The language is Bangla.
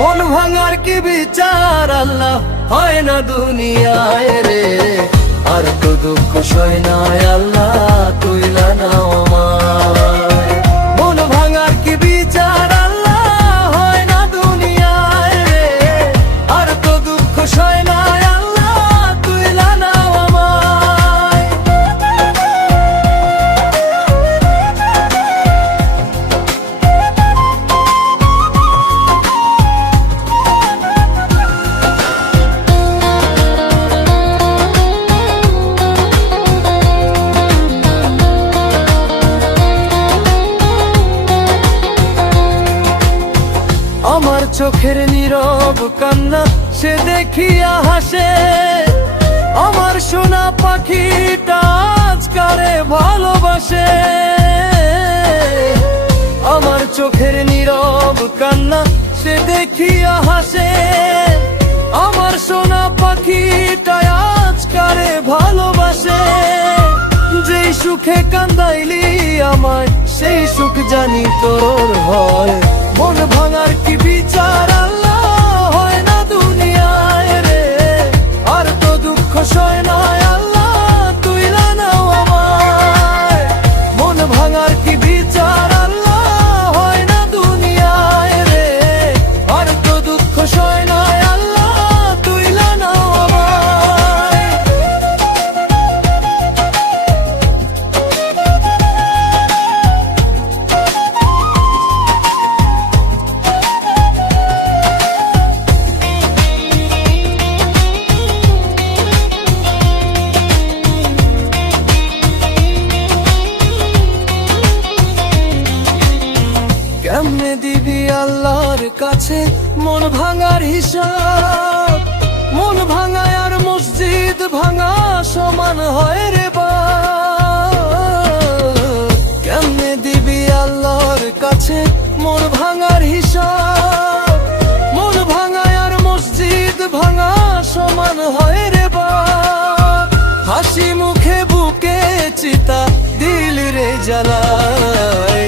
মন ভাঙার কি বিচার আল্লাহ হয় না দুনিয়ায় রে। আর তো দুঃখ সয় না আল্লাহ তুইলা নাও আমায়। মন ভাঙার কি বিচার আল্লাহ হয় না দুনিয়ায় রে। আর তো দুঃখ সয় না আল্লাহ তুইলা নাও আমায়। আমার চোখের নীরব কান্না সে দেখিয়া হাসে। আমার সোনা পাখিটা আজকারে ভালোবাসে। আমার চোখের নীরব কান্না সে দেখিয়া হাসে। আমার সোনা পাখিটা আজকারে ভালোবাসে। যেই সুখে কান্দাইলি আমায় সেই সুখ জানি তোর হয়। মন ভাঙার কি বিচার আল্লাহ হয় না দুনিয়ায় রে। আর তো দুঃখ সয় না আল্লাহ তুইলা নাও আমায়। মন ভাঙার কি বিচার আল্লাহ হয় না দুনিয়ায় রে। আর তো দুঃখ সয় না আল্লাহ তুইলা নাও আমায়। কেমনে দিবি আল্লাহর কাছে মন ভাঙার হিসাব। মন ভাঙায় আর মসজিদ ভাঙা সমান হয় রে বাপ। কেমনে দিবি আল্লাহর কাছে মন ভাঙার হিসাব। মন ভাঙায় আর মসজিদ ভাঙা সমান হয় রে বাপ। হাসি মুখে বুকে চিতা দিল রে জ্বালায়।